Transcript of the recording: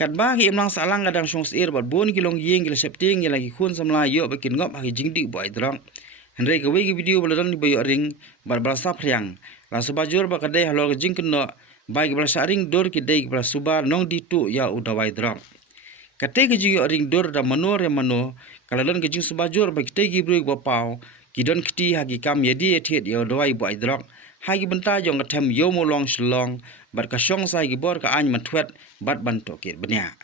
kat ba ki imlang salang kadang shong sir bat bon kilong yeng gil septing ya lagi khun samla yo bakin ngop hagi jingdi boy drang henre ke wegi video baladan ni bayo ring bar brasa pryang la subajur ba kadai halo jing kno bai gibra saring dor ki dei gibra suba nong di tu ya udawai drang kate ke jing ring dor da manor ya mano kaladan ke jing subajur ba kitei gibru ba pau kidon kiti hagi kam yedi ethet ya udawai boy drang hagi benta jong katem yo mo long shlong bar ka shong sai gibor ka any matwet bat ban to ke bnya